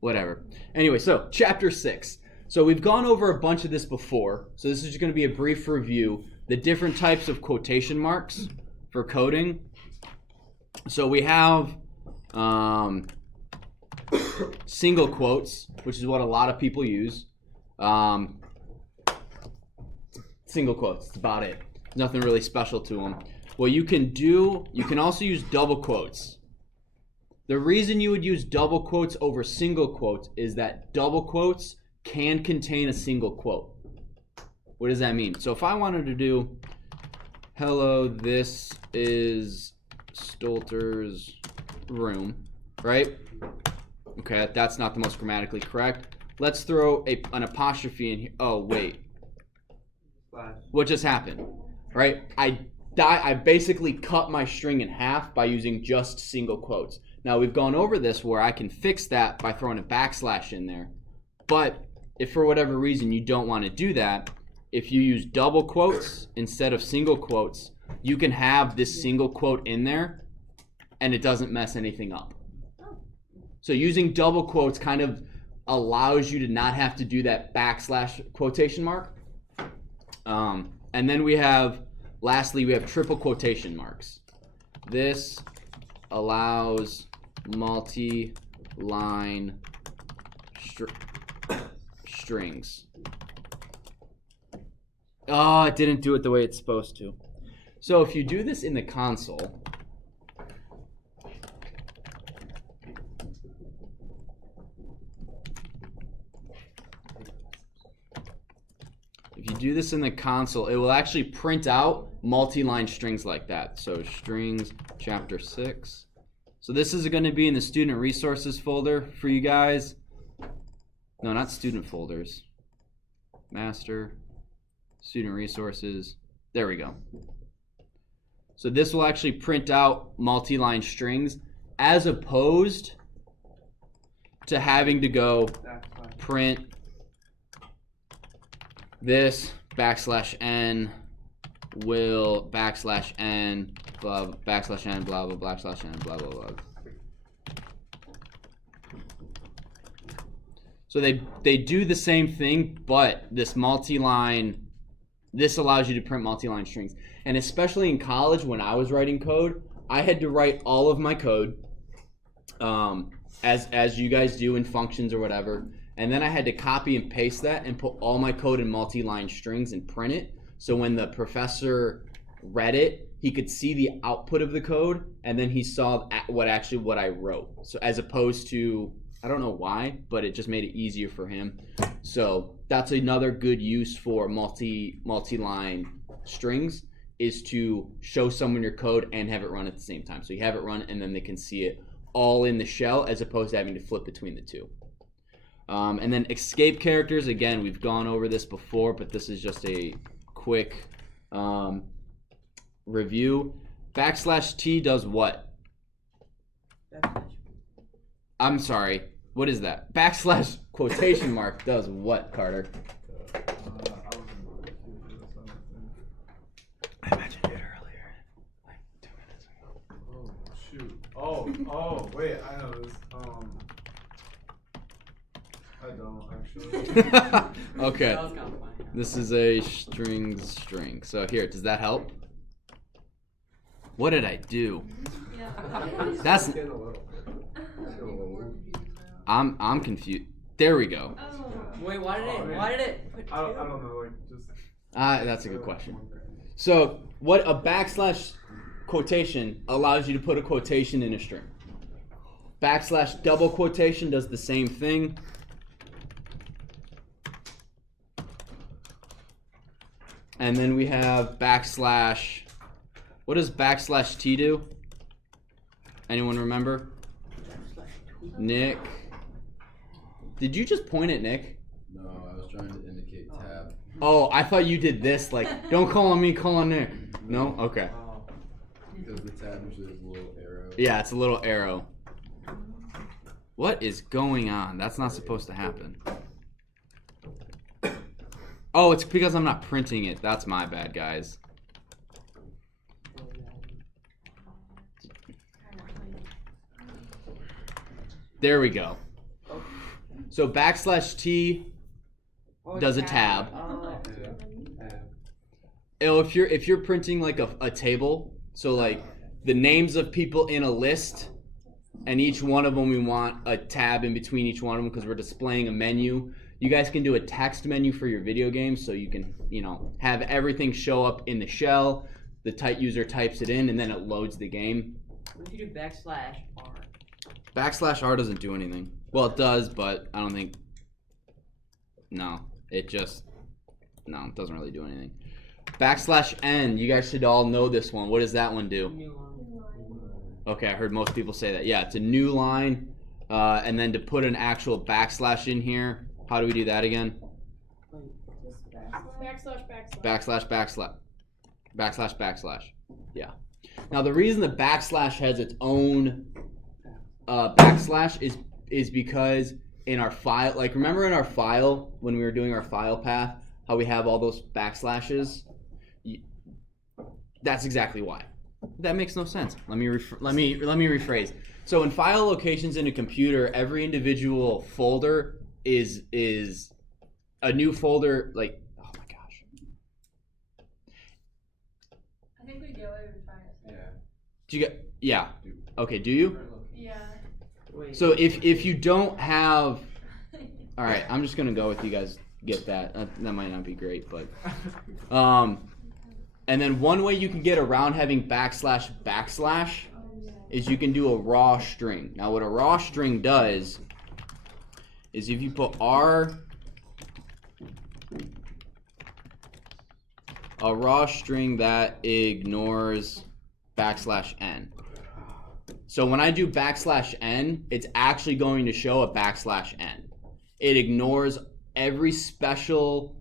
whatever. Anyway, so chapter 6. So we've gone over a bunch of this before. So this is just going to be a brief review. The different types of quotation marks for coding. So we have single quotes, which is what a lot of people use. Single quotes, that's about it. Nothing really special to them. What you can do, you can also use double quotes. The reason you would use double quotes over single quotes is that double quotes can contain a single quote. What does that mean? So if I wanted to do, hello, this is Stolter's room, right? Okay, that's not the most grammatically correct. Let's throw an apostrophe in here. Oh, wait. What just happened? Right? I basically cut my string in half by using just single quotes. Now, we've gone over this where I can fix that by throwing a backslash in there. But if for whatever reason you don't want to do that, if you use double quotes instead of single quotes, you can have this single quote in there and it doesn't mess anything up. So using double quotes kind of allows you to not have to do that backslash quotation mark. And then lastly, we have triple quotation marks. This allows multi-line strings. Oh, it didn't do it the way it's supposed to. So if you do this in the console, it will actually print out multi-line strings like that. So strings chapter 6. So this is going to be in the student resources folder for you guys. No, not student folders. Master, student resources. There we go. So this will actually print out multi-line strings as opposed to having to go print this \n will \n blah \n blah blah \n blah blah blah. So they do the same thing, but this multi-line, this allows you to print multi-line strings. And especially in college when I was writing code, I had to write all of my code as you guys do in functions or whatever. And then I had to copy and paste that and put all my code in multi-line strings and print it. So when the professor read it, he could see the output of the code, and then he saw what I wrote. So as opposed to, I don't know why, but it just made it easier for him. So that's another good use for multi-line strings, is to show someone your code and have it run at the same time. So you have it run and then they can see it all in the shell as opposed to having to flip between the two. And then escape characters, again, we've gone over this before, but this is just a quick review. \T does what? I'm sorry, what is that? \quotation mark does what, Carter? I mentioned it earlier, like 2 minutes ago. Oh, shoot. Oh, wait, I know this. I don't actually. Okay. This is a string. So here, does that help? What did I do? That's. I'm confused. There we go. Wait, why did it put two? I don't know. Like just. That's a good question. So what a \quotation allows you to put a quotation in a string. \double quotation does the same thing. And then we have \. What does \T do? Anyone remember? Nick. Did you just point at Nick? No, I was trying to indicate tab. Oh, I thought you did this. Like, don't call on me, call on Nick. No? Okay. Because the tab usually has a little arrow. Yeah, it's a little arrow. What is going on? That's not supposed to happen. Oh, it's because I'm not printing it. That's my bad, guys. There we go. So \T does a tab. Oh, if you're printing like a table, so like the names of people in a list, and each one of them we want a tab in between each one of them because we're displaying a menu. You guys can do a text menu for your video games, so you can have everything show up in the shell. The user types it in, and then it loads the game. What do you do \R? \R doesn't do anything. Well, it does, but I don't think. No, it doesn't really do anything. \N, you guys should all know this one. What does that one do? New line. Okay, I heard most people say that. Yeah, it's a new line, and then to put an actual \/ in here, how do we do that again? \\. Yeah. Now the reason the \/ has its own \ is because in our file, like remember in our file when we were doing our file path, how we have all those \'s? That's exactly why. That makes no sense. Let me rephrase. So in file locations in a computer, every individual folder is a new folder. Like, oh my gosh. I think we get what you're trying to say. Yeah. Do you get? Yeah. Okay. Do you? Yeah. Wait. So if you don't have, all right, I'm just gonna go with you guys. Get that? That might not be great, but and then one way you can get around having \/ is you can do a raw string. Now what a raw string does is if you put a raw string that ignores \n. So when I do \n, it's actually going to show a \n. It ignores every special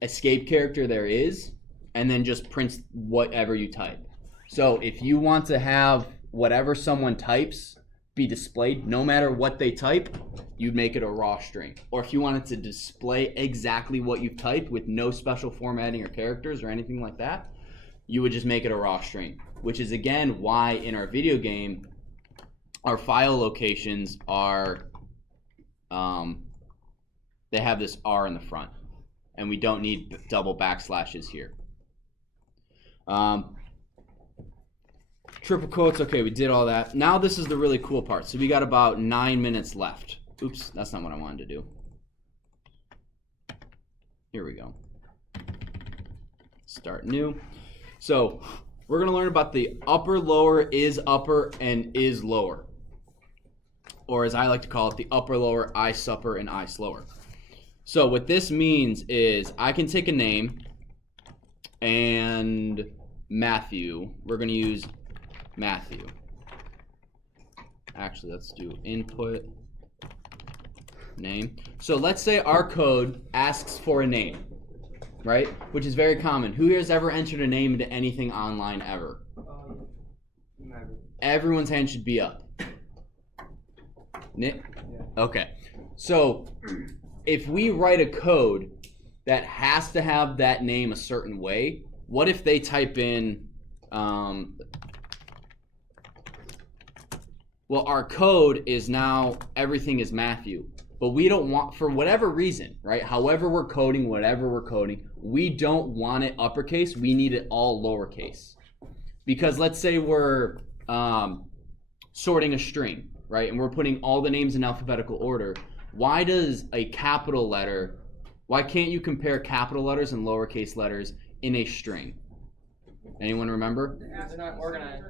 escape character there is, and then just prints whatever you type. So if you want to have whatever someone types be displayed, no matter what they type, you'd make it a raw string. Or if you wanted to display exactly what you've typed with no special formatting or characters or anything like that, you would just make it a raw string. Which is again why in our video game, our file locations are, they have this R in the front, and we don't need double \'s here. Triple quotes, okay, we did all that. Now this is the really cool part. So we got about 9 minutes left. Oops, that's not what I wanted to do. Here we go. Start new. So we're gonna learn about the upper, lower, is upper, and is lower. Or as I like to call it, the upper, lower, I supper, and I slower. So what this means is I can take a name and Matthew. We're going to use Matthew. Actually, let's do input name. So let's say our code asks for a name, right? Which is very common. Who here has ever entered a name into anything online ever? Everyone's hand should be up. Nick? Yeah. Okay. So if we write a code that has to have that name a certain way, what if they type in, well, our code is now everything is Matthew, but we don't want, for whatever reason, right? However we're coding, whatever we're coding, we don't want it uppercase. We need it all lowercase. Because let's say we're sorting a string, right? And we're putting all the names in alphabetical order. Why does a capital letter, why can't you compare capital letters and lowercase letters in a string? Anyone remember? They're not organized.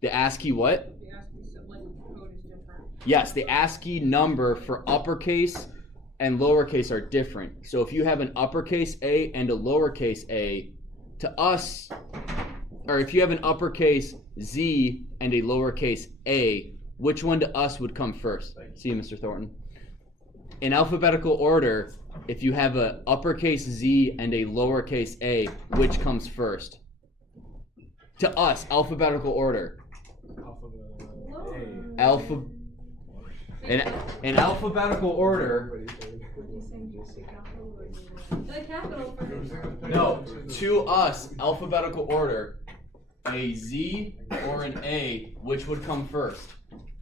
The ASCII what? The ASCII sibling code is different. Yes, the ASCII number for uppercase and lowercase are different. So if you have an uppercase A and a lowercase a, to us, or if you have an uppercase Z and a lowercase a, which one to us would come first? See you, Mr. Thornton. In alphabetical order, if you have an uppercase Z and a lowercase a, which comes first? To us, alphabetical order. In alphabetical order. The capital first. No, to us, alphabetical order. A Z or an A, which would come first?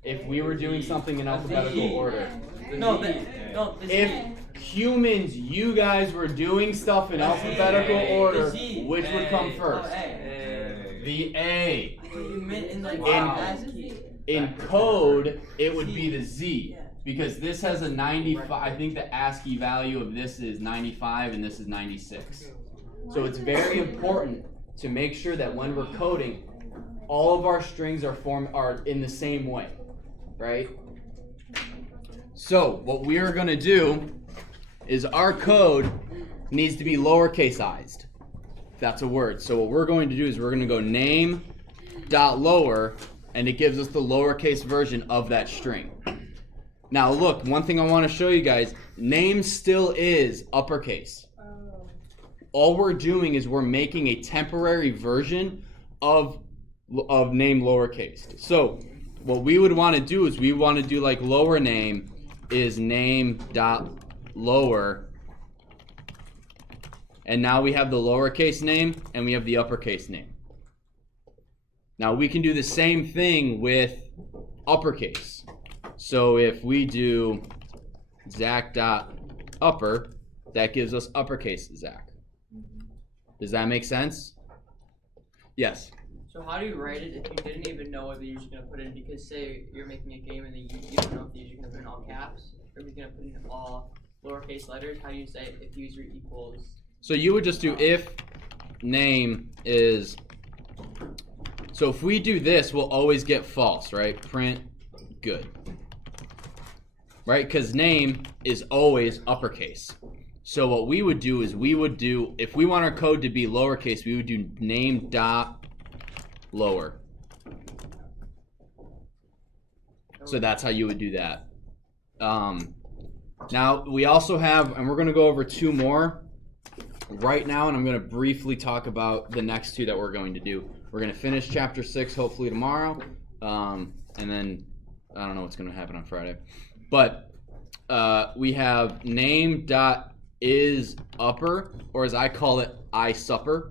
if we were doing something in alphabetical Z. order. No, no, the If Z. humans, you guys were doing stuff in The alphabetical Z. order, The Z. which would come first? A. The A. You meant in like Wow. ASCII. In code, it would be the Z. Because this has a 95, I think the ASCII value of this is 95 and this is 96. So it's very important to make sure that when we're coding, all of our strings are in the same way, right? So what we are gonna do is our code needs to be lowercase-ized. That's a word. So what we're going to do is we're gonna go name.lower, and it gives us the lowercase version of that string. Now look, one thing I want to show you guys, name still is uppercase. All we're doing is we're making a temporary version of name lowercase. So what we would want to do is we want to do like lower name is name.lower. And now we have the lowercase name and we have the uppercase name. Now we can do the same thing with uppercase. So if we do Zach.upper, that gives us uppercase Zach. Does that make sense? Yes. So how do you write it if you didn't even know what the user's gonna put in? Because say you're making a game and then you don't know if the user's gonna put in all caps or if he's gonna put in all lowercase letters. How do you say if user equals? So you would just do if name is. So if we do this, we'll always get false, right? Print good. Right? Because name is always uppercase. So what we would do is we would do, if we want our code to be lowercase, we would do name.lower. So that's how you would do that. Now we also have, and we're going to go over two more right now, and I'm going to briefly talk about the next two that we're going to do. We're going to finish chapter 6 hopefully tomorrow, and then I don't know what's going to happen on Friday. But we have name.isUpper, or as I call it, iSupper.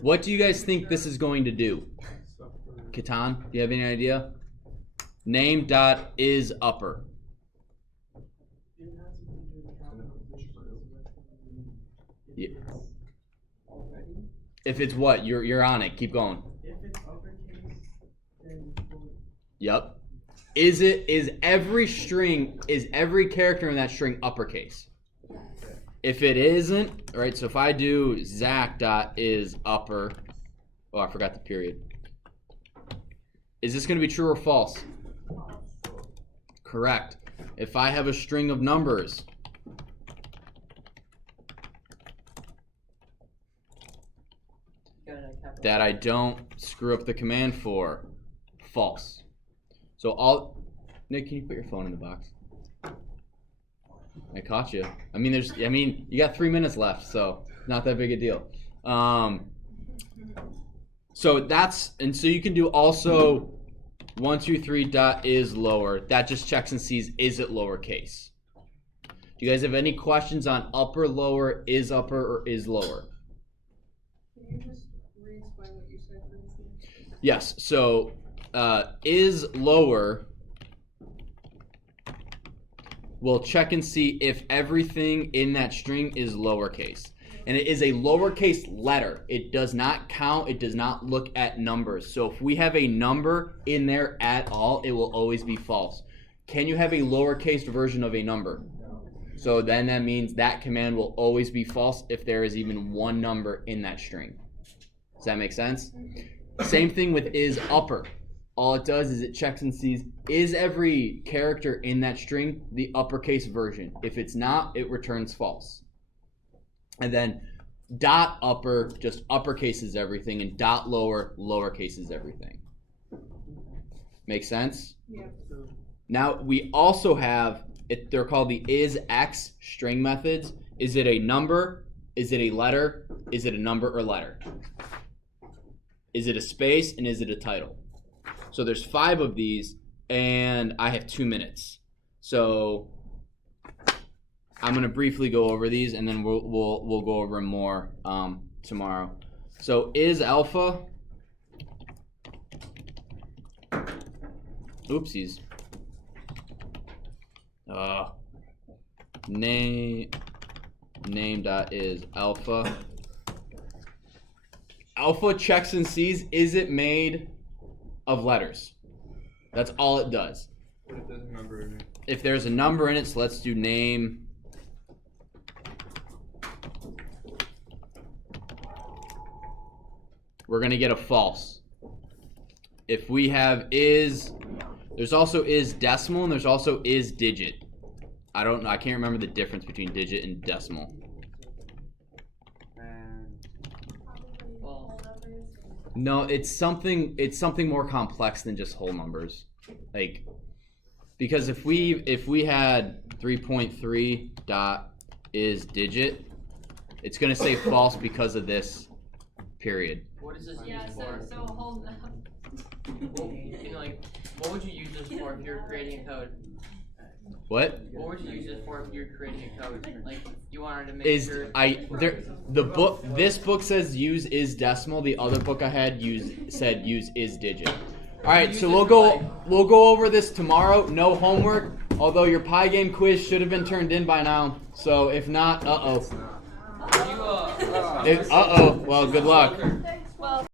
What do you guys think this is going to do? Catan, do you have any idea? Name.isUpper. Yeah. If it's what? You're on it. Keep going. If it's uppercase, then Yep. Is every character in that string uppercase? If it isn't, right, so if I do Zach.isUpper, oh, I forgot the period. Is this going to be true or false? Correct. If I have a string of numbers, that I don't screw up the command for, false. So Nick, can you put your phone in the box? I caught you. I mean, you got 3 minutes left, so not that big a deal. So you can do also 1, 2, 3 dot is lower. That just checks and sees, is it lowercase? Do you guys have any questions on upper, lower, is upper, or is lower? Can you just re-explain what you said, please? Yes, so is lower will check and see if everything in that string is lowercase. And it is a lowercase letter. It does not count, it does not look at numbers. So if we have a number in there at all, it will always be false. Can you have a lowercase version of a number? So then that means that command will always be false if there is even one number in that string. Does that make sense? Same thing with is upper. All it does is it checks and sees, is every character in that string the uppercase version? If it's not, it returns false. And then dot upper just uppercases everything, and dot lower lowercases everything. Make sense? Yeah. Now we also have, they're called the isX string methods. Is it a number? Is it a letter? Is it a number or letter? Is it a space? And is it a title? So there's 5 of these, and I have 2 minutes. So I'm gonna briefly go over these, and then we'll go over more tomorrow. So is alpha Oopsies. Name dot is alpha. Alpha checks and sees, is it made of letters? That's all it does. What if there's a number in it? If there's a number in it, so let's do name. We're gonna get a false. If we have is, there's also is decimal and there's also is digit. I don't know. I can't remember the difference between digit and decimal. Well, No, it's something more complex than just whole numbers. Like, because if we had 3.3 dot is digit, it's gonna say false because of this period. what is this Yeah, used so, for? so hold up. Well, you know, like, what would you use this for if you're creating a code? What What would you use this for if you're creating a code? Like, you wanted to make is sure. the book? This book says use is decimal. The other book I had said use is digit. All right, so we'll go over this tomorrow. No homework. Although your pie game quiz should have been turned in by now. So if not, You, well, good luck.